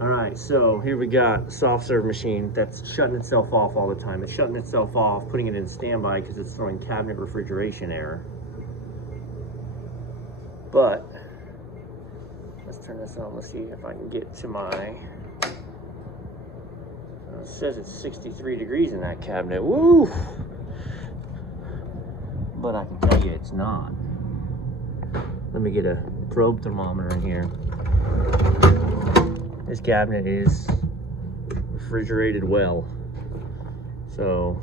All right, so here we got a soft serve machine that's shutting itself off all the time. It's shutting itself off, putting it in standby because it's throwing cabinet refrigeration error. But let's turn this on. Let's see if I can get to my, it says it's 63 degrees in that cabinet. Woo! But I can tell you it's not. Let me get a probe thermometer in here. This cabinet is refrigerated well. So,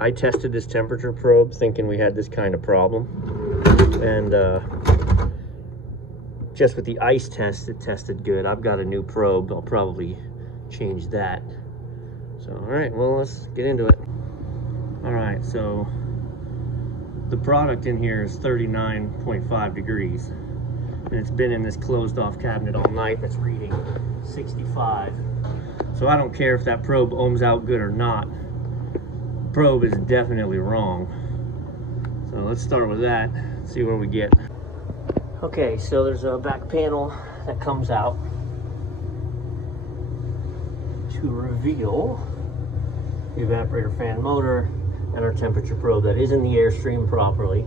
I tested this temperature probe thinking we had this kind of problem. And just with the ice test, it tested good. I've got a new probe. I'll probably change that. So, all right, well, let's get into it. All right, so the product in here is 39.5 degrees. And it's been in this closed off cabinet all night. That's reading 65. So I don't care if that probe ohms out good or not. Probe is definitely wrong. So let's start with that, see where we get. Okay, so there's a back panel that comes out to reveal the evaporator fan motor and our temperature probe that is in the airstream properly.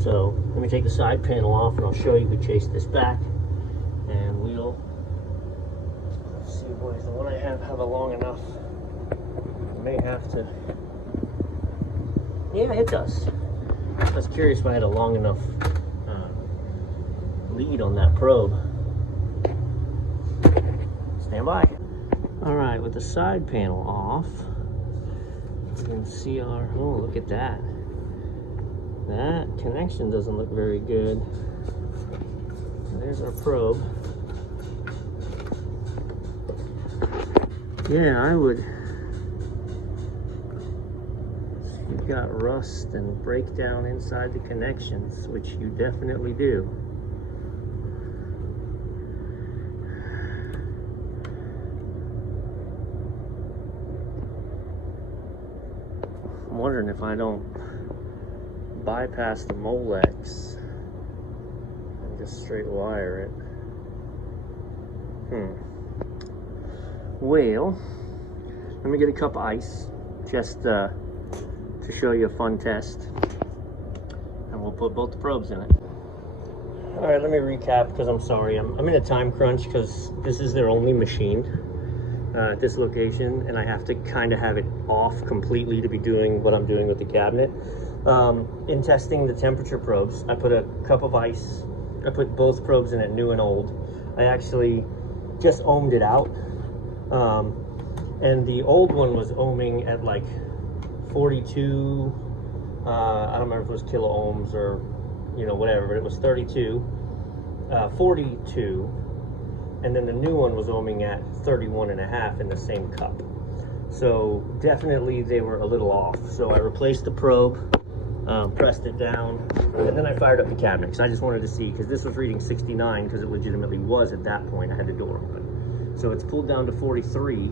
So let me take the side panel off and I'll show you. We chase this back and we'll see. Boys, the one I have a long enough. I may have to. Yeah, it does. I was curious if I had a long enough lead on that probe. Stand by. All right, with the side panel off, you can see our, oh, look at that. That connection doesn't look very good. There's our probe. Yeah, I would. You've got rust and breakdown inside the connections, which you definitely do. I'm wondering if I don't bypass the Molex and just straight wire it. Well, let me get a cup of ice just to show you a fun test, and we'll put both the probes in it. All right, let me recap because I'm sorry. I'm in a time crunch because this is their only machine at this location, and I have to kind of have it off completely to be doing what I'm doing with the cabinet. In testing the temperature probes, I put a cup of ice. I put both probes in it, new and old. I actually just ohmed it out. And the old one was ohming at like 42, I don't remember if it was kilo ohms or, you know, whatever, but it was 32, 42. And then the new one was ohming at 31.5 in the same cup. So definitely they were a little off. So I replaced the probe, pressed it down, and then I fired up the cabinet because I just wanted to see, because this was reading 69 because it legitimately was at that point. I had the door open. So it's pulled down to 43,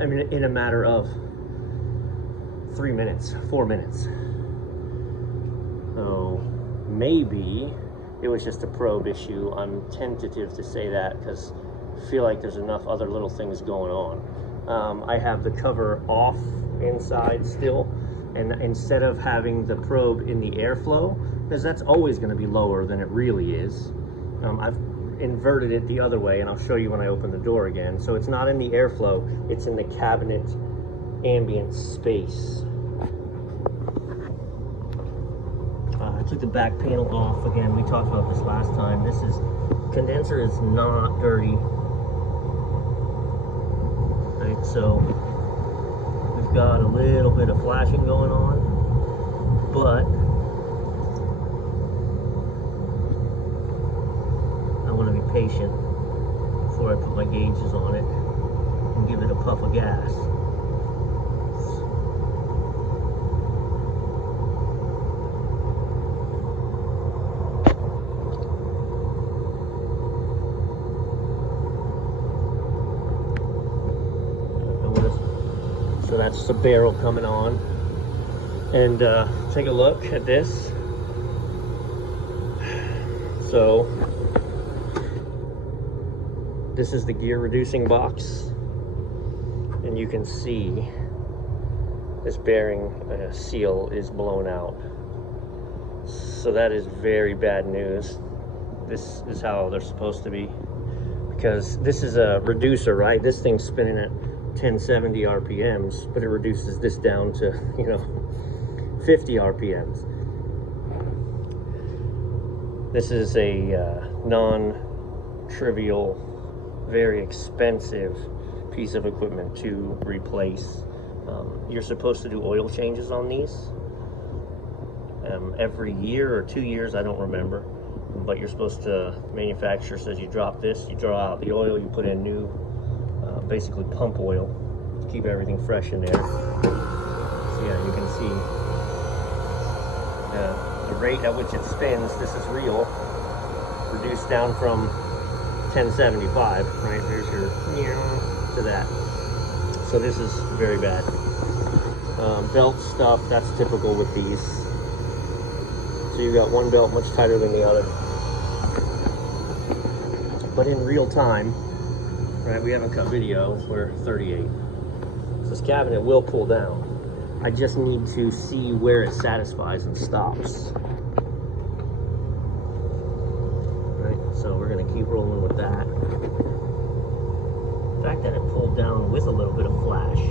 I mean, in a matter of 4 minutes. So maybe it was just a probe issue. I'm tentative to say that because I feel like there's enough other little things going on. I have the cover off inside still, and instead of having the probe in the airflow, because that's always going to be lower than it really is, I've inverted it the other way, and I'll show you when I open the door again. So it's not in the airflow, it's in the cabinet ambient space. I took the back panel off again. We talked about this last time. This is, condenser is not dirty. Right, so we've got a little bit of flashing going on, but I want to be patient before I put my gauges on it and give it a puff of gas. So that's the barrel coming on. And take a look at this. So this is the gear reducing box, and you can see this bearing seal is blown out. So that is very bad news. This is how they're supposed to be, because this is a reducer, right? This thing's spinning at 1070 RPMs, but it reduces this down to, 50 RPMs. This is a non-trivial, very expensive piece of equipment to replace. You're supposed to do oil changes on these every year or 2 years, I don't remember. But you're supposed to, manufacturer says you drop this, you draw out the oil, you put in new, basically pump oil to keep everything fresh in there. So yeah, you can see the rate at which it spins. This is real, reduced down from 1075, right? There's your to that. So this is very bad. Belt stuff, that's typical with these. So you've got one belt much tighter than the other. But in real time, right, we haven't cut video, we're 38. So this cabinet will pull down. I just need to see where it satisfies and stops. Right, so we're gonna keep rolling with that. The fact that it pulled down with a little bit of flash,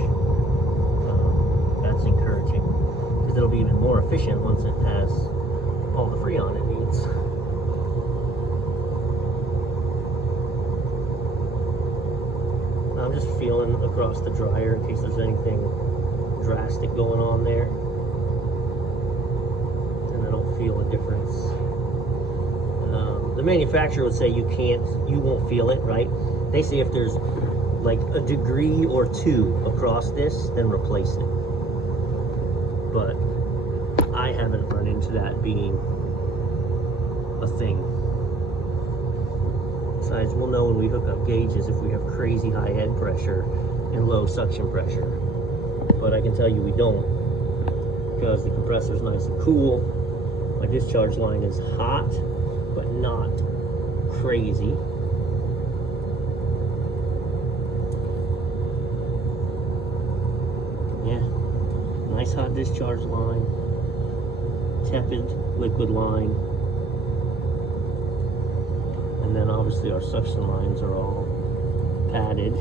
that's encouraging, because it'll be even more efficient once it has all the Freon it needs. I'm just feeling across the dryer in case there's anything drastic going on there, and I don't feel a difference. The manufacturer would say you won't feel it, right? They say if there's like a degree or two across this, then replace it. But I haven't run into that being a thing. Besides, we'll know when we hook up gauges if we have crazy high head pressure and low suction pressure. But I can tell you we don't, because the compressor's nice and cool. My discharge line is hot, but not crazy. Yeah, nice hot discharge line, tepid liquid line. And then obviously our suction lines are all padded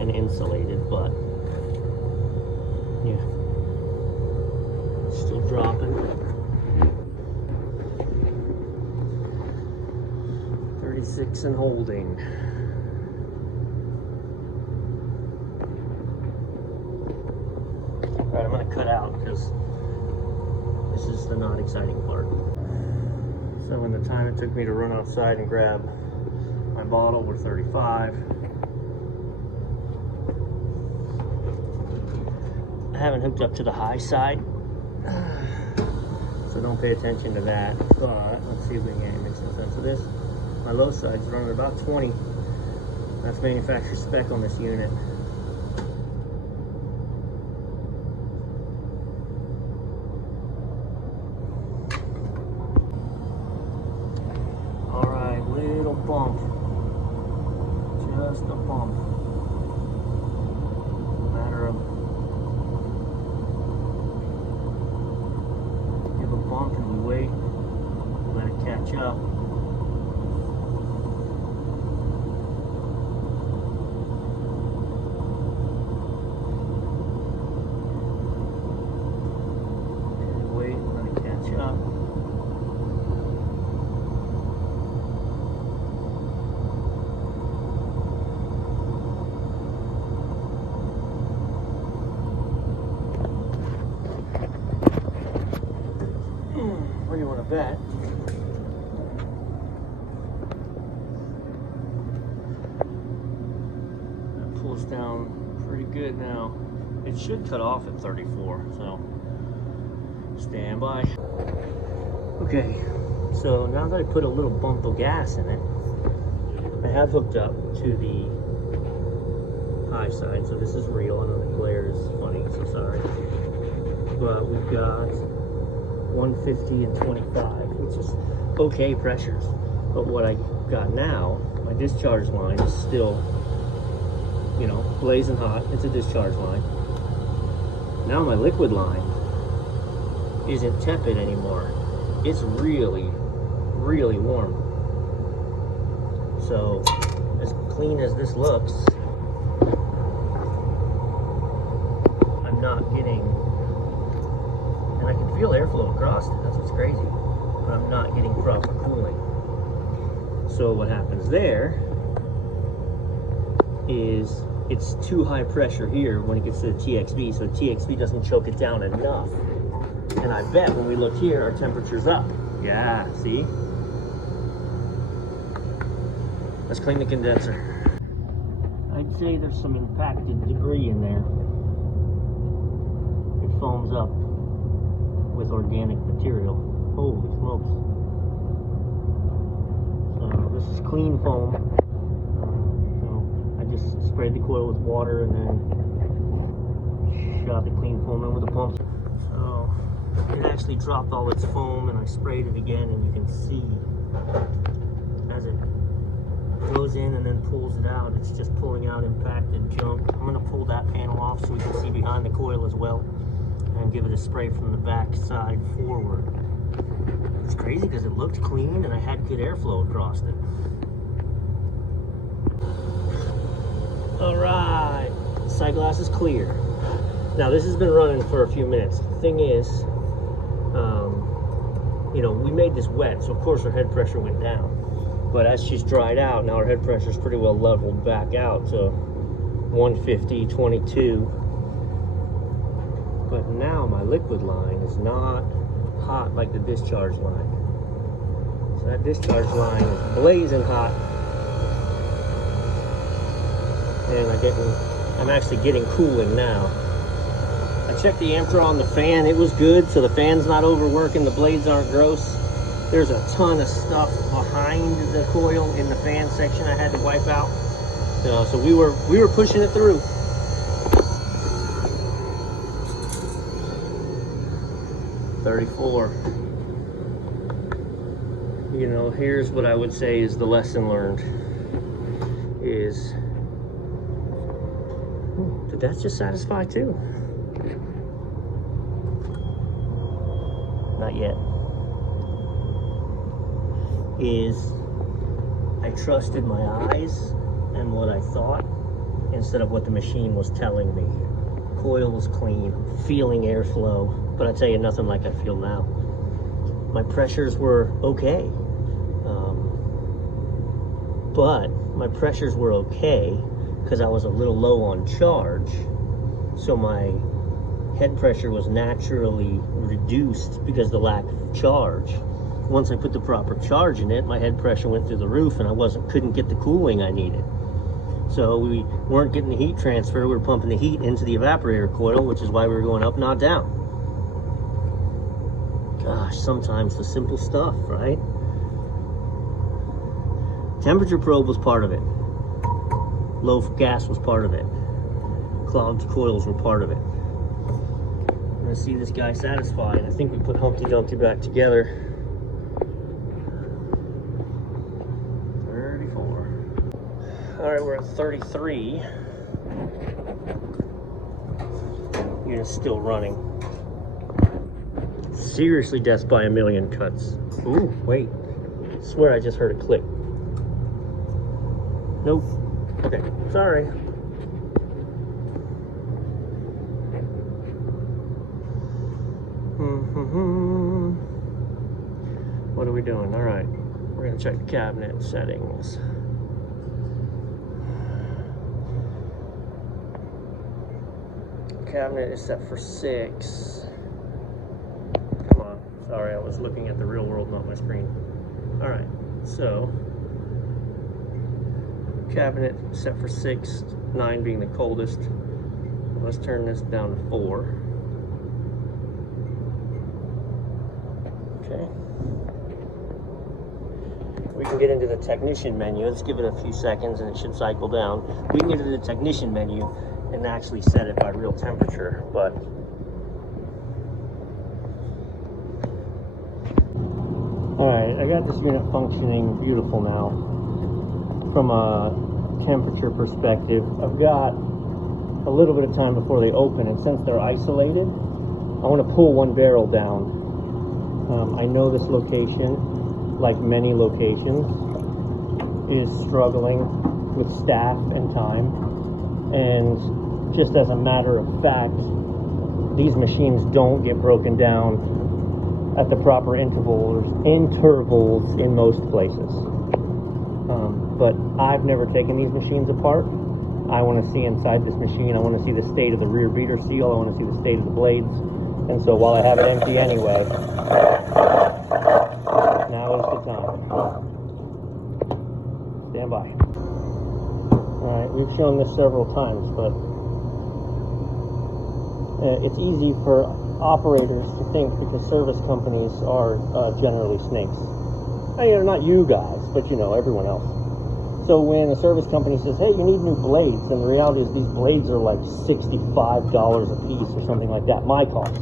and insulated, but yeah, still dropping. 36 and holding. All right, I'm gonna cut out because this is the not exciting part. So in the time it took me to run outside and grab my bottle, we're 35. I haven't hooked up to the high side, so don't pay attention to that. But let's see if we can make some sense of this. My low side's running about 20. That's manufacturer spec on this unit. Bump, just a bump. Matter of give a bump and we wait, let it catch up. And wait, let it catch up. What do you want to bet? That pulls down pretty good now. It should cut off at 34, so stand by. Okay, so now that I put a little bump of gas in it, I have hooked up to the high side, so this is real. I know the glare is funny, so sorry. But we've got 150 and 25, which is okay pressures. But what I got now, my discharge line is still, you know, blazing hot. It's a discharge line. Now my liquid line isn't tepid anymore. It's really, really warm. So, as clean as this looks, I'm not getting, and I can feel airflow across it, that's what's crazy, but I'm not getting proper cooling. So what happens there is it's too high pressure here when it gets to the TXV, so the TXV doesn't choke it down enough. And I bet when we look here, our temperature's up. Yeah, see? Let's clean the condenser. I'd say there's some impacted debris in there. It foams up with organic material. Holy smokes. So this is clean foam. So I just sprayed the coil with water and then shot the clean foam in with a pump. So it actually dropped all its foam and I sprayed it again, and you can see as it goes in and then pulls it out, it's just pulling out impacted junk. I'm going to pull that panel off so we can see behind the coil as well, and give it a spray from the back side forward. It's crazy because it looked clean and I had good airflow across it. Alright, side glass is clear. Now this has been running for a few minutes. The thing is, you know, we made this wet, so of course our head pressure went down. But as she's dried out, now our head pressure is pretty well leveled back out to 150, 22. But now my liquid line is not hot like the discharge line. So that discharge line is blazing hot. And I'm actually getting cooling now. I checked the amp draw on the fan, it was good, so the fan's not overworking, the blades aren't gross. There's a ton of stuff behind the coil in the fan section I had to wipe out. So we were pushing it through. $34. You know, here's what I would say is the lesson learned. Is, did that just satisfy too? Not yet. Is I trusted my eyes and what I thought instead of what the machine was telling me. Coil was clean, I'm feeling airflow, but I tell you, nothing like I feel now. My pressures were okay, but my pressures were okay because I was a little low on charge, so my head pressure was naturally reduced because of the lack of charge. Once I put the proper charge in it, my head pressure went through the roof and I couldn't get the cooling I needed. So we weren't getting the heat transfer, we were pumping the heat into the evaporator coil, which is why we were going up, not down. Gosh, sometimes the simple stuff, right? Temperature probe was part of it. Low gas was part of it. Clogged coils were part of it. I'm gonna see this guy satisfied. I think we put Humpty Dumpty back together. 34. All right, we're at 33. Unit's still running. Seriously, death by a million cuts. Ooh, wait. I swear I just heard a click. Nope. Okay, sorry. What are we doing? All right, we're gonna check the cabinet settings. Cabinet is set for 6. Come on, sorry, I was looking at the real world, not my screen. All right, so cabinet set for 6, 9 being the coldest. Let's turn this down to 4. Okay. We can get into the technician menu. Let's give it a few seconds and it should cycle down. We can get into the technician menu and actually set it by real temperature, but Alright, I got this unit functioning beautiful now. From a temperature perspective, I've got a little bit of time before they open, and since they're isolated, I want to pull one barrel down. I know this location, like many locations, is struggling with staff and time, and just as a matter of fact, these machines don't get broken down at the proper intervals in most places. But I've never taken these machines apart. I want to see inside this machine. I want to see the state of the rear beater seal. I want to see the state of the blades. And so while I have it empty anyway, now is the time. Stand by. Alright, we've shown this several times, but it's easy for operators to think, because service companies are generally snakes. I mean, not you guys, but you know, everyone else. So when a service company says, hey, you need new blades, and the reality is these blades are like $65 a piece or something like that, my cost.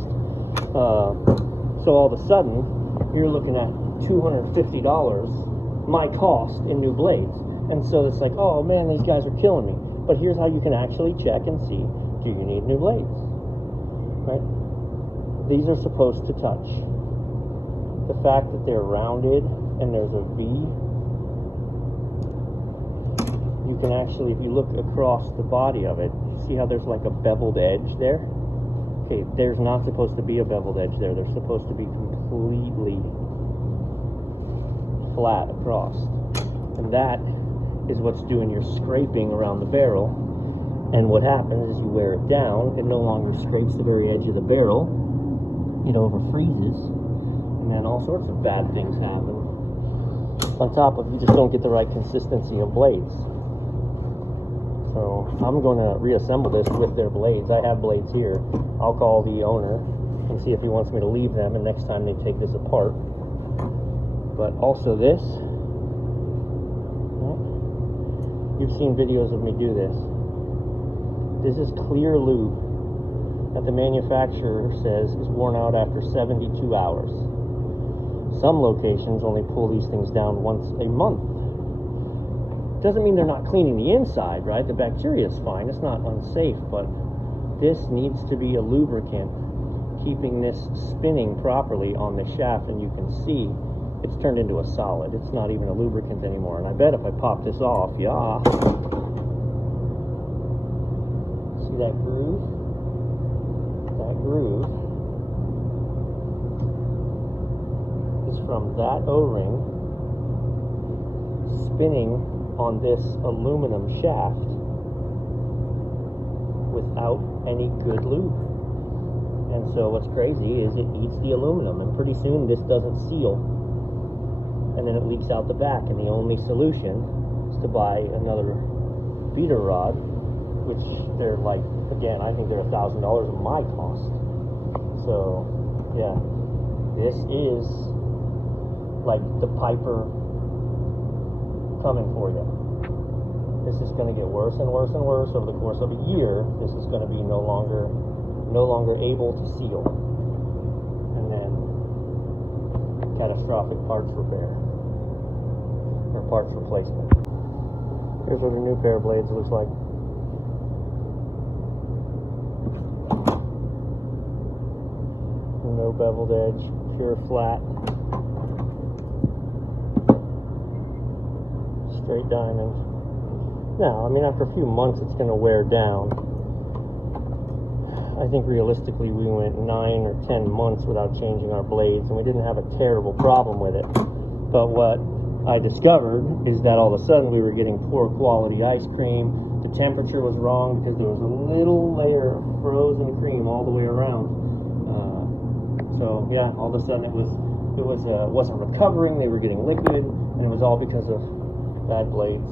So all of a sudden, you're looking at $250 my cost in new blades. And so it's like, oh man, these guys are killing me. But here's how you can actually check and see, do you need new blades? Right? These are supposed to touch. The fact that they're rounded and there's a V, you can actually, if you look across the body of it, see how there's like a beveled edge there? Okay, there's not supposed to be a beveled edge there. They're supposed to be completely flat across. And that is what's doing your scraping around the barrel. And what happens is you wear it down, it no longer scrapes the very edge of the barrel, it over freezes, and then all sorts of bad things happen. On top of, you just don't get the right consistency of blades. So I'm going to reassemble this with their blades. I have blades here. I'll call the owner and see if he wants me to leave them, and next time they take this apart. But also this, you've seen videos of me do this. This is clear lube that the manufacturer says is worn out after 72 hours. Some locations only pull these things down once a month. Doesn't mean they're not cleaning the inside, right? The bacteria is fine, it's not unsafe, but this needs to be a lubricant keeping this spinning properly on the shaft, and you can see it's turned into a solid. It's not even a lubricant anymore. And I bet if I pop this off, yeah. See that groove? That groove is from that O-ring spinning on this aluminum shaft without any good lube. And so what's crazy is it eats the aluminum, and pretty soon this doesn't seal, and then it leaks out the back, and the only solution is to buy another beater rod, which they're like, again, I think they're $1,000 of my cost. So yeah, this is like the Piper coming for you. This is going to get worse and worse and worse over the course of a year. This is going to be no longer able to seal, and then catastrophic parts repair or parts replacement. Here's what a new pair of blades looks like. No beveled edge, pure flat. Straight diamond. Now, I mean, after a few months, it's going to wear down. I think realistically, we went 9 or 10 months without changing our blades, and we didn't have a terrible problem with it. But what I discovered is that all of a sudden we were getting poor quality ice cream. The temperature was wrong because there was a little layer of frozen cream all the way around. So yeah, all of a sudden it wasn't recovering. They were getting liquid, and it was all because of bad blades.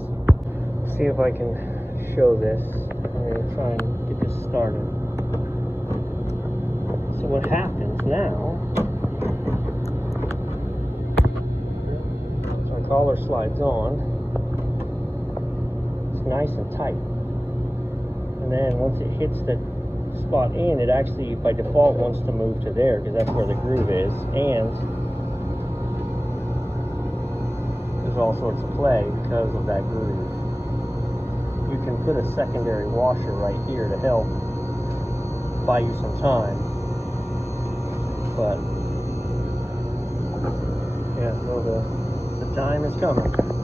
See if I can show this. I'm going to try and get this started. So what happens now, so our collar slides on, it's nice and tight, and then once it hits the spot in, it actually by default wants to move to there because that's where the groove is, and there's all sorts of play because of that groove. You can put a secondary washer right here to help buy you some time, but yeah, so the time is coming.